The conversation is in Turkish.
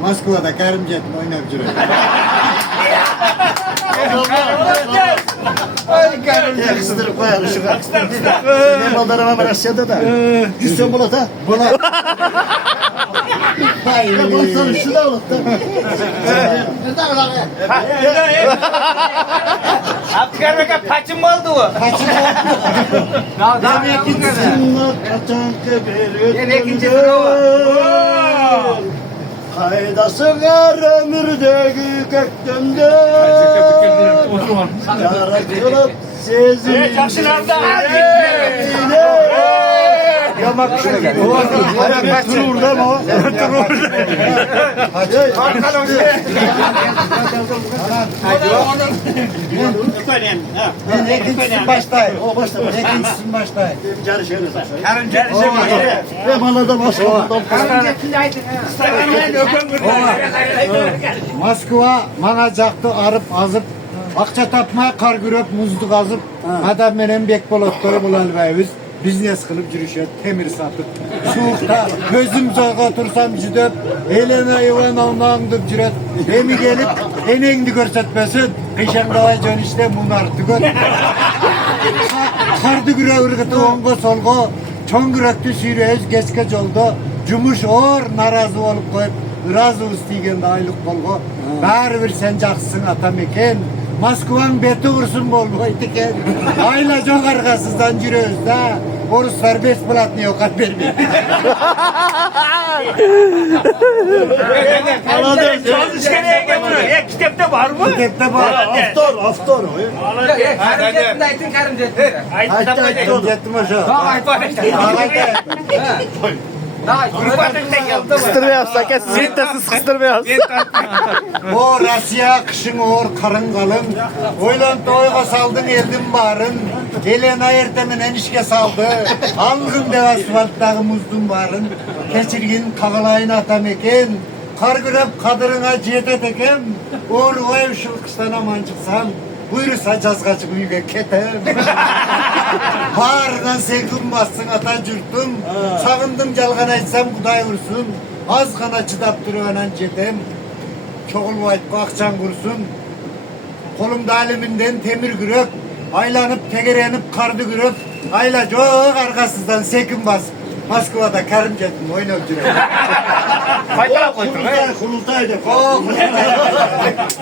Moskova'da karım jetim oynayıp duruyor. Ay karım. Kıstırıp koyalım şu kadar. Ne mallarıma var Asya'da da. İstanbul'a da. Buna. Hayır. Baksana şuna bak da. Apkar beka paçım oldu o. Demek gitsin kaçan kebir. Gel ikinci sıra Kaydası var ömürdeki göktemde. Yaratılıp sezin. Yamak şuna gel. Dur orada mı o? Dur orada. Hadi. İkincisi baştayım. O başta. İkincisi baştayım. Carı şöyle. Karın gelişe mi? Ve bana da Moskova. Moskova bana caktı arıp azıp. Akça tapmaya kar gürüp muzluk azıp. Adam benim bek bolotları bulalmayız. Biznes kılıp yürüyüşüyor, temir satıp. Soğukta gözüm zoga otursam jüdöp, elene yıvan onağındıp jüret. Demi gelip enengdi görsetmesin, kışan davay jön işte munar tügöt. Kardı güre ırgıtı ongo solgo, çoğun gürekti sürüyüz geçke jolda. Cumuş or narazı olup koyup, ırazı ıstiygen aylık bolgo. Bari bir sen jaksın atam eken. Moskovanın beti vursun bol boydiken. Ayla çok arkasızdan yürüyoruz da. Oruslar 5 platni yok at vermiyor. Çalışkaneye getiriyor. Kitapta var mı? Kitapta var. Aftar. Karın jetinde aytın karın jetinde. Aytın jettim aşağı. Kıstırmayasın. Kes siz kıstırmayasın. O Rusya kışın or karın kalın. Oylan toyga saldın eldim barın. Elena ertemin enişke saldı. Algın dev asfalttagı muzdun barın. Keçirgin kağılayın atam eken. Kar gürep kadırına jetet eken. Or koyup şıl kıştan aman çıksam. Buyursa cazgacı uyga ketem. Bağırdan sevgim bassın ata cürtüm. Sağındım jalgan aytsam kuday vursun. Az gana çıdap duruvanan jetem. Çoğul vaytko akçan kursun. Kolumda eliminden temir güröp. Aylanıp tegerenip kardı güröp. Ayla çok arkasızdan sekim bas. Moskova'da karım jetim oynayıp duruyor. Faydalı koydun. Kurultaydı.